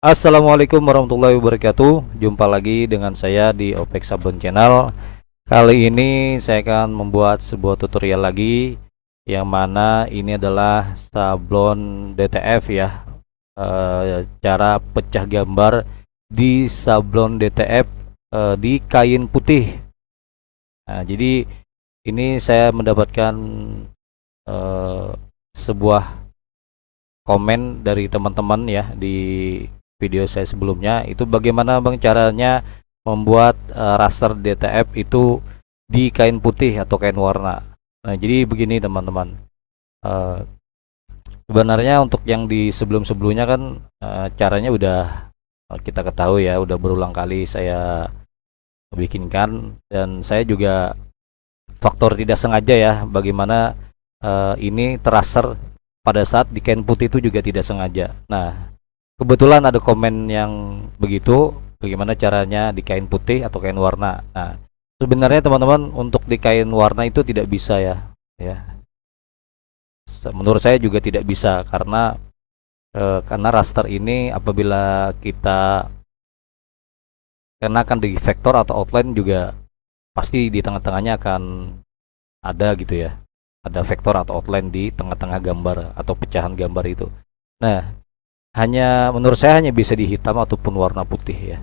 Assalamualaikum warahmatullahi wabarakatuh. Jumpa lagi dengan saya di Opek Sablon Channel. Kali ini saya akan membuat sebuah tutorial lagi, yang mana ini adalah sablon DTF ya. Cara pecah gambar di sablon DTF di kain putih. Nah, jadi ini saya mendapatkan eh, sebuah komen dari teman-teman ya di video saya sebelumnya, itu bagaimana Bang caranya membuat raster DTF itu di kain putih atau kain warna. Nah, jadi begini teman-teman. Eh, Sebenarnya untuk yang di sebelum-sebelumnya kan caranya udah kita ketahui ya, udah berulang kali saya bikinkan, dan saya juga faktor tidak sengaja ya, bagaimana ini teraser pada saat di kain putih itu juga tidak sengaja. Nah, kebetulan ada komen yang begitu, bagaimana caranya di kain putih atau kain warna. Nah, sebenarnya teman-teman untuk di kain warna itu tidak bisa ya. Ya, menurut saya juga tidak bisa karena raster ini apabila kita kenakan di vektor atau outline juga pasti di tengah-tengahnya akan ada gitu ya. Ada vektor atau outline di tengah-tengah gambar atau pecahan gambar itu. Nah, menurut saya hanya bisa di hitam ataupun warna putih ya.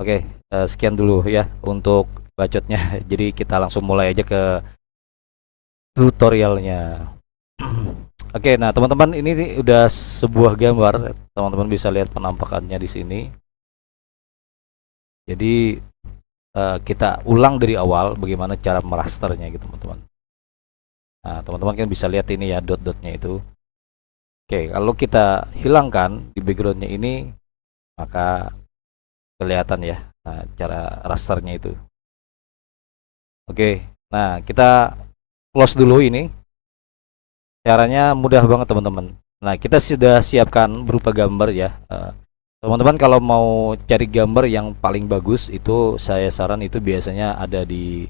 Oke, sekian dulu ya untuk bacotnya. Jadi kita langsung mulai aja ke tutorialnya. Oke, nah teman-teman, ini udah sebuah gambar. Teman-teman bisa lihat penampakannya di sini. Jadi kita ulang dari awal bagaimana cara merasternya gitu teman-teman. Nah, teman-teman kan bisa lihat ini ya dot-dotnya itu. Oke, kalau kita hilangkan di backgroundnya ini, maka kelihatan ya, nah, cara rasternya itu. Oke, nah kita close dulu ini. Caranya mudah banget teman-teman. Nah, kita sudah siapkan berupa gambar ya. Teman-teman kalau mau cari gambar yang paling bagus itu, saya saran itu biasanya ada di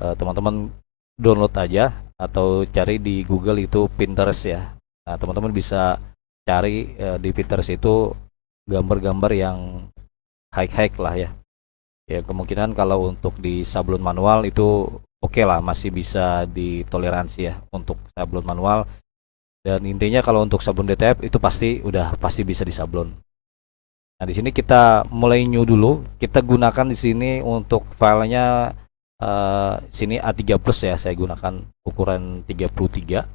teman-teman download aja atau cari di Google itu Pinterest ya. Nah, teman-teman bisa cari di Pinterest itu gambar-gambar yang high-high lah ya. Ya, kemungkinan kalau untuk di sablon manual itu oke lah, masih bisa ditoleransi ya untuk sablon manual. Dan intinya kalau untuk sablon DTF itu pasti bisa disablon. Nah, di sini kita mulai new dulu. Kita gunakan di sini untuk filenya sini A3 plus ya. Saya gunakan ukuran 33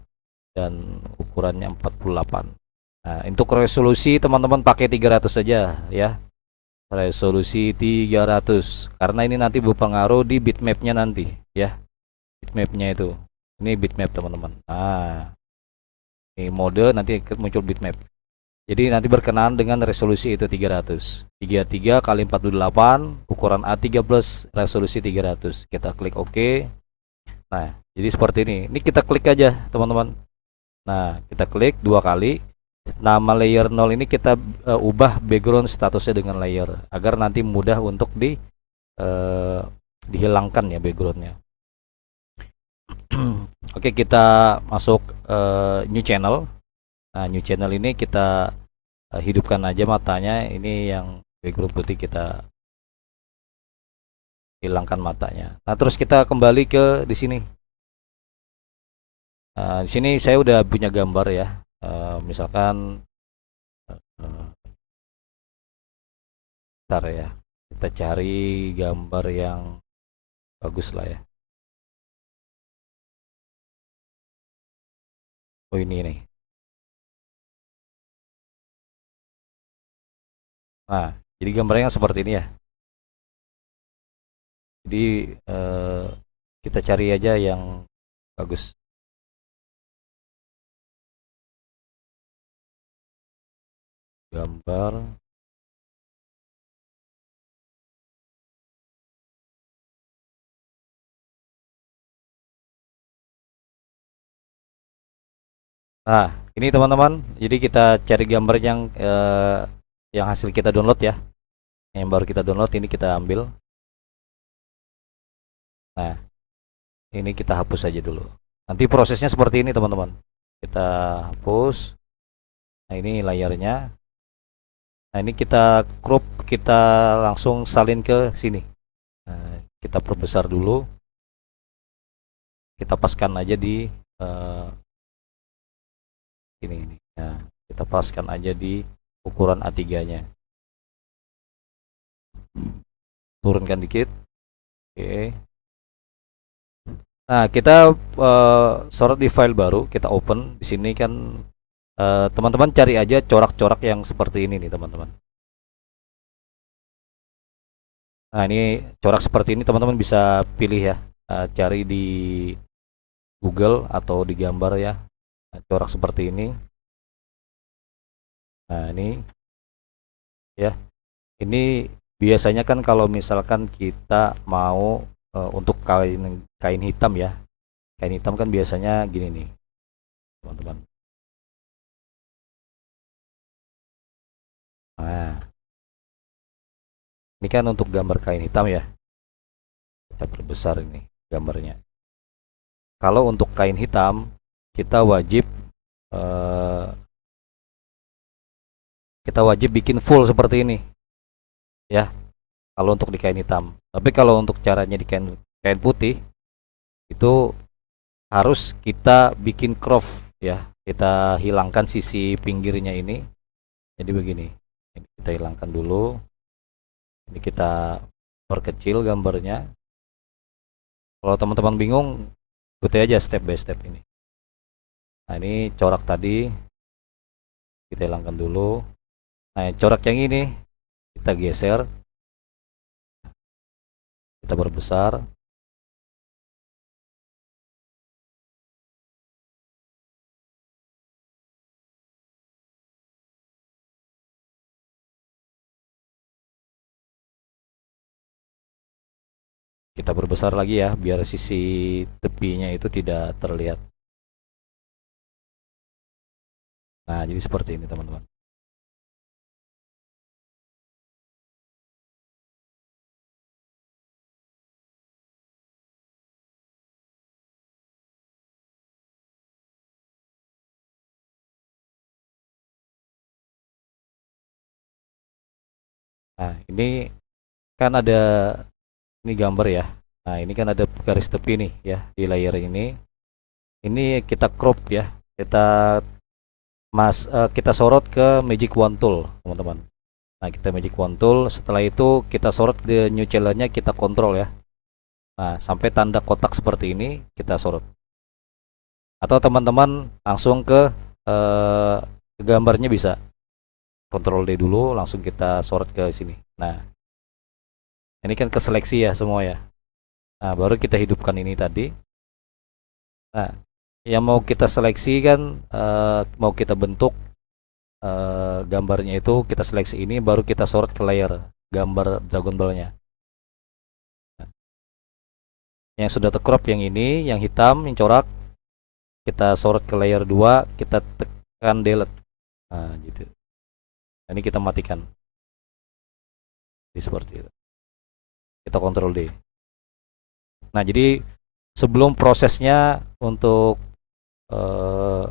dan ukurannya 48. Nah, untuk resolusi teman-teman pakai 300 saja ya. Resolusi 300 karena ini nanti berpengaruh di bitmapnya nanti ya. Bitmapnya itu. Ini bitmap teman-teman. Nah, ini mode nanti muncul bitmap. Jadi nanti berkenaan dengan resolusi itu 300. 33 kali 48 ukuran A3 plus resolusi 300. Kita klik OK. Nah, jadi seperti ini. Ini kita klik aja, teman-teman. Nah, kita klik dua kali. Nama layer 0 ini kita ubah background statusnya dengan layer agar nanti mudah untuk dihilangkan ya backgroundnya. Oke, kita masuk new channel. Nah, new channel ini kita hidupkan aja matanya. Ini yang background putih kita hilangkan matanya. Nah, terus kita kembali ke di sini. Di sini saya udah punya gambar ya. Misalkan bentar ya. Kita cari gambar yang bagus lah ya. Oh, ini nih. Nah, jadi gambarnya seperti ini ya. Jadi kita cari aja yang bagus. Gambar. Nah, ini teman-teman. Jadi kita cari gambar yang hasil kita download ya. Yang baru kita download ini kita ambil. Nah, ini kita hapus saja dulu. Nanti prosesnya seperti ini teman-teman. Kita hapus. Nah, ini layarnya. Nah, ini kita crop, kita langsung salin ke sini. Nah, kita perbesar dulu, kita paskan aja di ini. Nah, kita paskan aja di ukuran A3-nya. Turunkan dikit. Oke. Nah, kita sorot di file baru, kita open. Di sini kan teman-teman cari aja corak-corak yang seperti ini nih, teman-teman. Nah, ini corak seperti ini teman-teman bisa pilih ya. Cari di Google atau di gambar ya. Nah, corak seperti ini. Nah, ini ya. Ini biasanya kan kalau misalkan kita mau untuk kain kain hitam ya. Kain hitam kan biasanya gini nih, teman-teman. Nah, ini kan untuk gambar kain hitam ya. Kita perbesar ini gambarnya. Kalau untuk kain hitam, kita wajib eh, bikin full seperti ini ya. Kalau untuk di kain hitam. Tapi kalau untuk caranya di kain kain putih itu harus kita bikin crop ya. Kita hilangkan sisi pinggirnya ini. Jadi begini. Ini kita hilangkan dulu. Ini kita perkecil gambarnya. Kalau teman-teman bingung, ikuti aja step by step ini. Nah, ini corak tadi kita hilangkan dulu. Nah, corak yang ini kita geser, kita perbesar. Kita perbesar lagi ya, biar sisi tepinya itu tidak terlihat. Nah, jadi seperti ini teman-teman. Nah, ini kan ada ini gambar ya. Nah, ini kan ada garis tepi nih ya di layer ini. Ini kita crop ya. Kita sorot ke Magic Wand Tool, teman-teman. Nah, kita Magic Wand Tool, setelah itu kita sorot ke new channel-nya, kita kontrol ya. Nah, sampai tanda kotak seperti ini kita sorot. Atau teman-teman langsung ke gambarnya bisa. Kontrol D dulu, langsung kita sorot ke sini. Nah, ini kan ke seleksi ya semua ya. Nah, baru kita hidupkan ini tadi. Nah, yang mau kita seleksi kan mau kita bentuk gambarnya itu, kita seleksi ini, baru kita sorot ke layer gambar Dragon Ball-nya. Nah, yang sudah tercrop yang ini, yang hitam, yang corak, kita sorot ke layer 2, kita tekan delete. Nah, gitu. Nah, ini kita matikan. Jadi seperti itu. Kita kontrol D. Nah, jadi sebelum prosesnya untuk eh,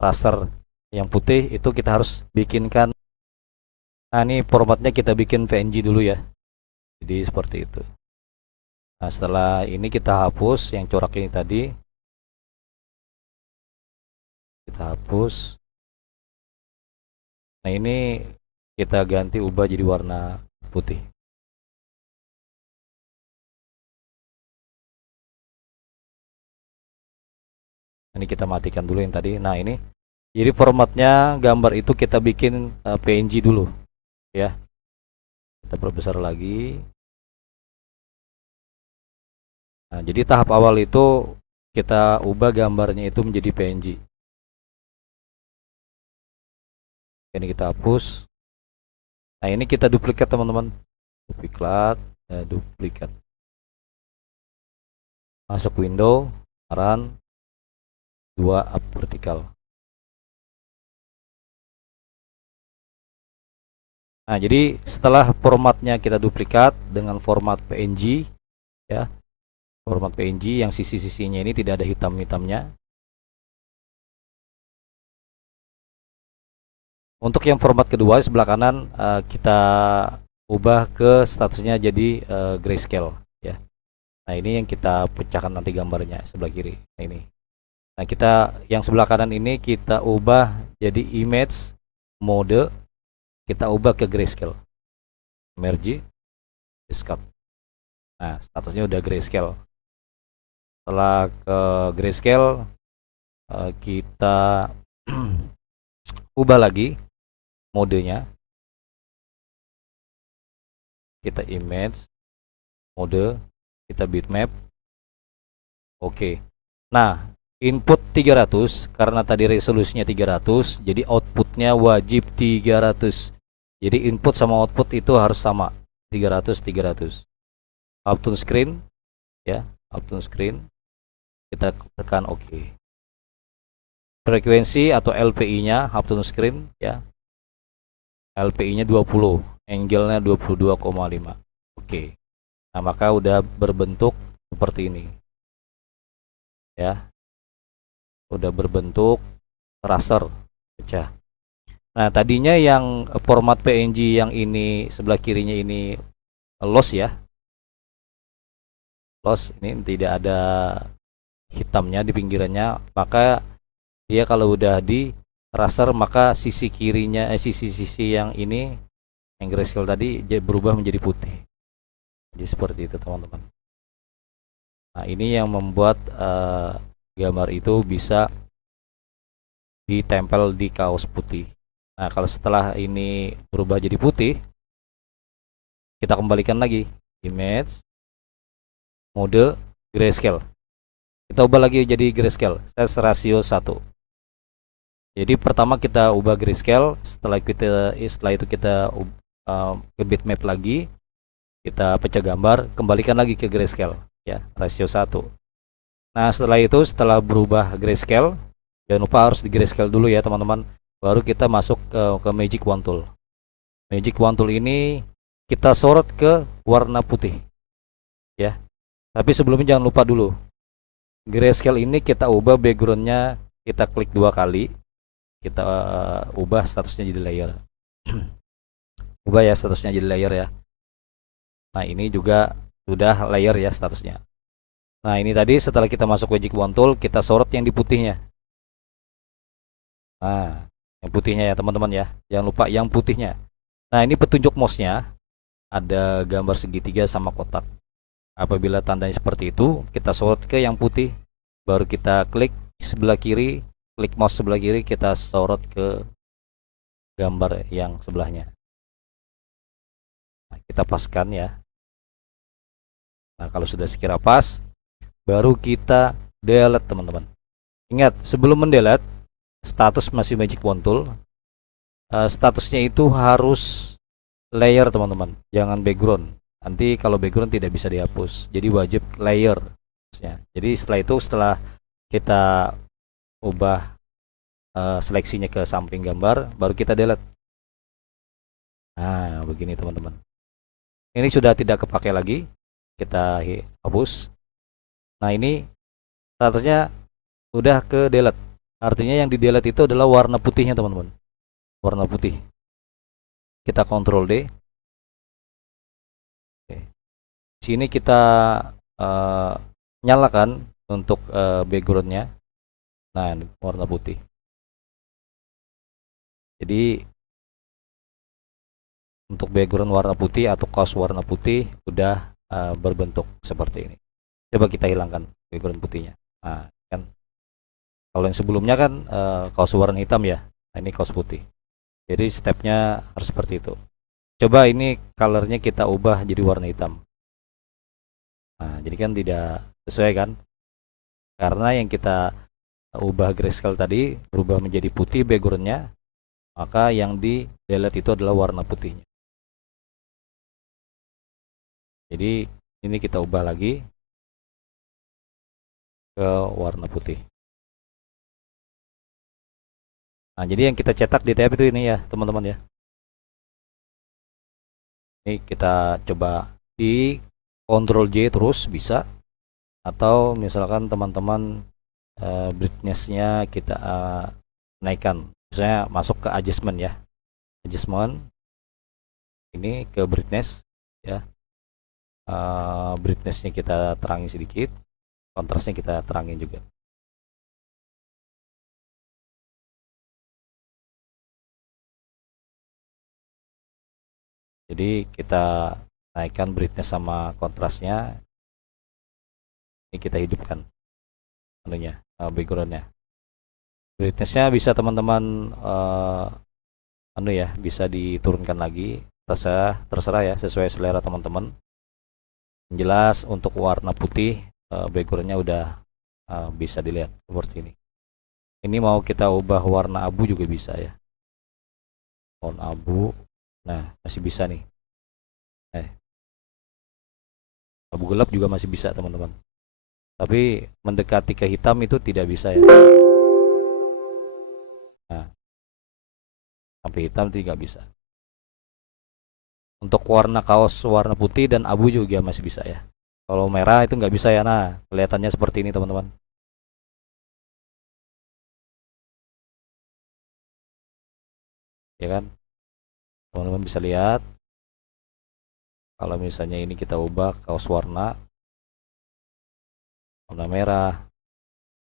raster yang putih itu kita harus bikinkan. Nah, ini formatnya kita bikin PNG dulu ya. Jadi seperti itu. Nah, setelah ini kita hapus yang corak ini tadi. Kita hapus. Nah, ini kita ganti, ubah jadi warna putih. Ini kita matikan dulu yang tadi. Nah, ini jadi formatnya gambar itu kita bikin PNG dulu ya. Kita perbesar lagi. Nah, jadi tahap awal itu kita ubah gambarnya itu menjadi PNG. Ini kita hapus. Nah, ini kita duplikat teman-teman. Duplikat. Masuk window, run, 2 up vertikal. Nah, jadi setelah formatnya kita duplikat dengan format PNG ya. Format PNG yang sisi-sisinya ini tidak ada hitam-hitamnya. Untuk yang format kedua sebelah kanan kita ubah ke statusnya jadi grayscale ya. Nah ini yang kita pecahkan nanti gambarnya sebelah kiri. Nah ini. Nah kita yang sebelah kanan ini kita ubah jadi image mode, kita ubah ke grayscale. Merge, discard. Nah statusnya udah grayscale. Setelah ke grayscale kita ubah lagi modenya, kita image mode, kita bitmap. Oke. Nah input 300 karena tadi resolusinya 300, jadi outputnya wajib 300. Jadi input sama output itu harus sama, 300. Up to screen ya, up to screen, kita tekan OK. Frekuensi atau LPI-nya up to screen ya, LPI-nya 20, angle-nya 22,5. Oke. Nah maka udah berbentuk seperti ini ya, udah berbentuk raster pecah. Nah tadinya yang format PNG yang ini sebelah kirinya ini loss ya, loss, ini tidak ada hitamnya di pinggirannya, maka dia kalau udah di raster maka sisi kirinya sisi-sisi yang ini yang grayscale tadi berubah menjadi putih. Jadi seperti itu teman-teman. Nah ini yang membuat gambar itu bisa ditempel di kaos putih. Nah kalau setelah ini berubah jadi putih, kita kembalikan lagi image mode grayscale, kita ubah lagi jadi grayscale, size rasio 1. Jadi pertama kita ubah grayscale, setelah itu kita ke bitmap lagi, kita pecah gambar, kembalikan lagi ke grayscale ya, rasio 1. Nah setelah itu, setelah berubah grayscale, jangan lupa harus di grayscale dulu ya teman-teman, baru kita masuk ke Magic Wand Tool. Magic Wand Tool ini kita sorot ke warna putih ya. Tapi sebelumnya jangan lupa dulu, grayscale ini kita ubah backgroundnya, kita klik 2 kali, kita ubah statusnya jadi layer. Ubah ya statusnya jadi layer ya. Nah ini juga sudah layer ya statusnya. Nah ini tadi setelah kita masuk Magic Wand Tool, kita sorot yang di putihnya. Nah yang putihnya ya teman-teman ya, jangan lupa yang putihnya. Nah ini petunjuk mouse-nya ada gambar segitiga sama kotak. Apabila tandanya seperti itu, kita sorot ke yang putih, baru kita klik sebelah kiri, klik mouse sebelah kiri, kita sorot ke gambar yang sebelahnya. Nah, kita paskan ya. Nah kalau sudah sekira pas, baru kita delete teman-teman. Ingat, sebelum mendelete, status masih Magic Wand Tool, statusnya itu harus layer teman-teman, jangan background. Nanti kalau background tidak bisa dihapus, jadi wajib layer ya. Jadi setelah itu, setelah kita ubah seleksinya ke samping gambar, baru kita delete. Nah begini teman-teman, ini sudah tidak kepakai lagi, kita hapus. Nah ini statusnya udah ke delete, artinya yang di delete itu adalah warna putihnya teman-teman, warna putih. Kita Ctrl D. Sini kita nyalakan untuk backgroundnya, nah warna putih. Jadi untuk background warna putih atau kaos warna putih udah berbentuk seperti ini. Coba kita hilangkan background putihnya. Nah kan kalau yang sebelumnya kan kaos warna hitam ya, nah ini kaos putih. Jadi stepnya harus seperti itu. Coba ini colornya kita ubah jadi warna hitam. Nah jadi kan tidak sesuai kan, karena yang kita ubah grayscale tadi berubah menjadi putih backgroundnya, maka yang di delete itu adalah warna putihnya. Jadi ini kita ubah lagi ke warna putih. Nah jadi yang kita cetak di tab itu ini ya teman-teman ya. Ini kita coba di Ctrl J terus bisa, atau misalkan teman-teman brightness-nya kita naikkan, misalnya masuk ke adjustment ya, adjustment, ini ke brightness ya. Brightnessnya kita terangin sedikit, kontrasnya kita terangin juga. Jadi kita naikkan brightness sama kontrasnya, ini kita hidupkan anunya, backgroundnya. Brightnessnya bisa teman-teman anu ya, bisa diturunkan lagi, terserah ya, sesuai selera teman-teman. Yang jelas untuk warna putih backgroundnya udah bisa dilihat seperti ini. Ini mau kita ubah warna abu juga bisa ya, warna abu. Nah, masih bisa nih. Abu gelap juga masih bisa teman-teman. Tapi mendekati ke hitam itu tidak bisa ya. Nah, sampai hitam tidak bisa. Untuk warna kaos warna putih dan abu juga masih bisa ya. Kalau merah itu nggak bisa ya. Nah, kelihatannya seperti ini teman-teman. Ya kan? Teman-teman bisa lihat. Kalau misalnya ini kita ubah kaos warna merah,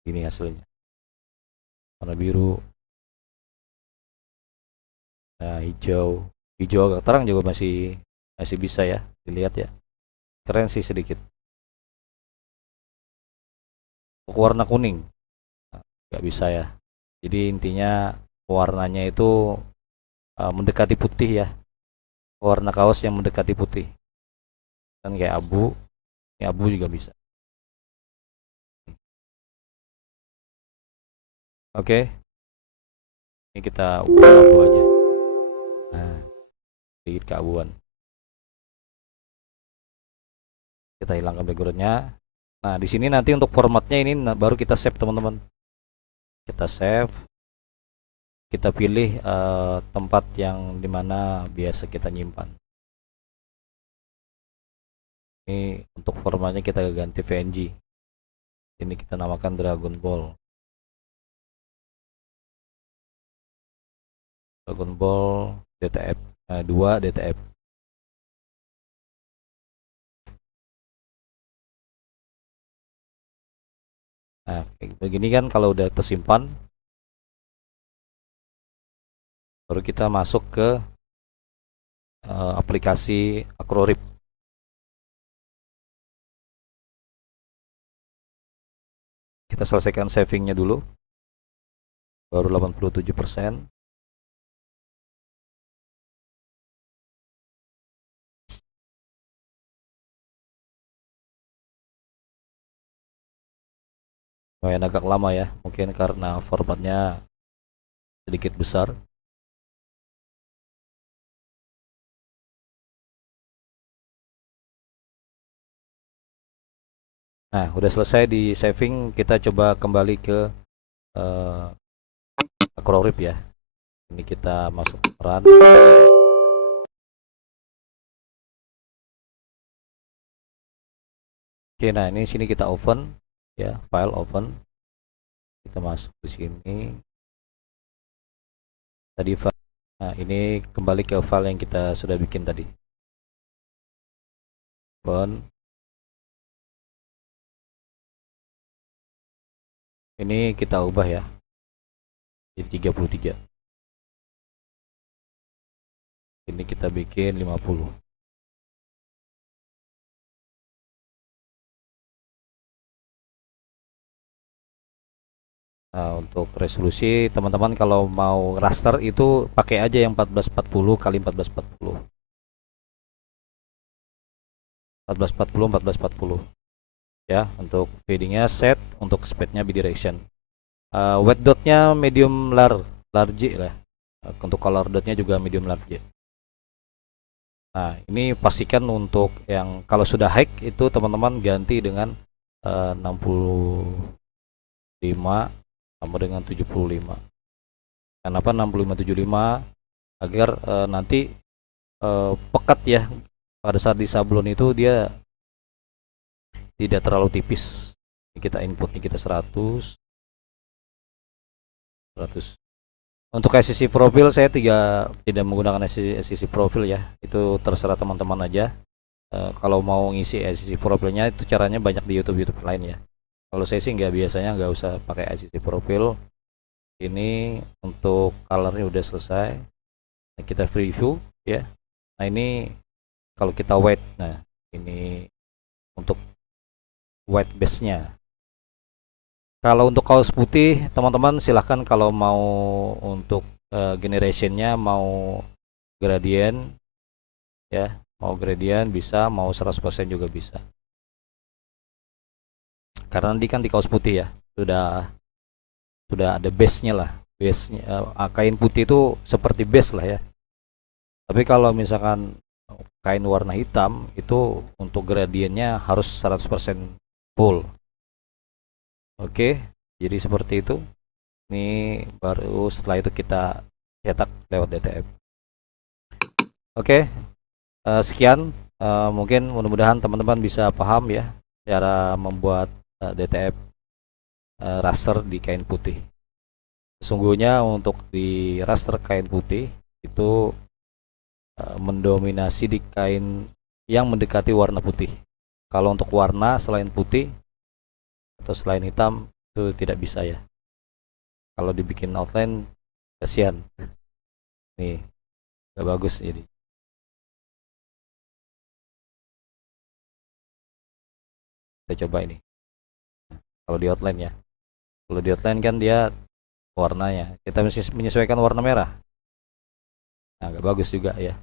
ini hasilnya. Warna biru. Nah, hijau agak terang juga masih bisa ya dilihat ya. Keren sih sedikit. Untuk warna kuning nggak bisa ya. Jadi intinya warnanya itu mendekati putih ya, warna kaos yang mendekati putih kan, kayak abu, ini abu juga bisa. Oke, ini kita ubah abu aja. Nah, sedikit keabuan, kita hilangkan backgroundnya. Nah, di sini nanti untuk formatnya ini baru kita save teman-teman. Kita save, kita pilih tempat yang dimana biasa kita nyimpan. Ini untuk formatnya kita ganti PNG. Ini kita namakan Dragon Ball. Dragon Ball DTF 2 DTF. Nah, kayak begini kan kalau udah tersimpan, baru kita masuk ke aplikasi Acrorip. Kita selesaikan savingnya dulu, baru 87%. Lumayan agak lama ya, mungkin karena formatnya sedikit besar. Nah, udah selesai di saving, kita coba kembali ke Acrorip ya. Ini kita masuk peran. Oke, nah ini sini kita open ya, file open. Kita masuk ke sini. Tadi file. Nah, ini kembali ke file yang kita sudah bikin tadi. Open. Ini kita ubah ya, jadi 33. Ini kita bikin 50. Nah, untuk resolusi teman-teman kalau mau raster itu pakai aja yang 1440 kali 1440. 1440 1440 ya. Untuk fadingnya set, untuk speednya bidirection. White dotnya medium large lah. Untuk color dotnya juga medium large. Nah, ini pastikan untuk yang kalau sudah high itu teman-teman ganti dengan 65 sama dengan 75. Kenapa 65 75? Agar nanti pekat ya, pada saat di sablon itu dia tidak terlalu tipis. Kita inputnya kita 100 Untuk sisi profil saya tidak menggunakan sisi profil ya. Itu terserah teman-teman aja. Kalau mau ngisi sisi profilnya itu caranya banyak di YouTube lain ya. Kalau saya sih biasanya nggak usah pakai sisi profil. Ini untuk colornya udah selesai. Nah, kita preview ya. Nah ini kalau kita white, nah ini untuk white base-nya. Kalau untuk kaos putih, teman-teman silahkan kalau mau untuk generationnya mau gradient ya, mau gradient bisa, mau 100% juga bisa. Karena nanti kan di kaos putih ya, sudah ada base-nya lah. Base-nya kain putih itu seperti base lah ya. Tapi kalau misalkan kain warna hitam itu untuk gradiennya harus 100% full. Oke, jadi seperti itu. Ini baru setelah itu kita cetak lewat DTF. Oke, sekian. Mungkin mudah-mudahan teman-teman bisa paham ya cara membuat DTF raster di kain putih. Sesungguhnya untuk di raster kain putih itu mendominasi di kain yang mendekati warna putih. Kalau untuk warna selain putih atau selain hitam itu tidak bisa ya. Kalau dibikin outline kasihan. Nih, gak bagus jadi. Kita coba ini. Kalau di outline ya. Kalau di outline kan dia warnanya. Kita mesti menyesuaikan warna merah. Nah, gak bagus juga ya.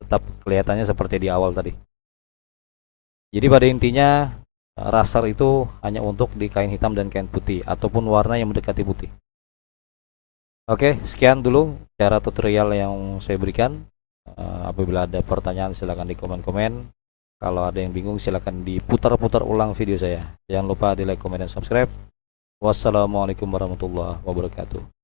Tetap kelihatannya seperti di awal tadi. Jadi pada intinya raster itu hanya untuk di kain hitam dan kain putih ataupun warna yang mendekati putih. Oke, sekian dulu cara tutorial yang saya berikan. Apabila ada pertanyaan silahkan di komen-komen. Kalau ada yang bingung silahkan diputar-putar ulang video saya. Jangan lupa di like, komen, dan subscribe. Wassalamualaikum warahmatullahi wabarakatuh.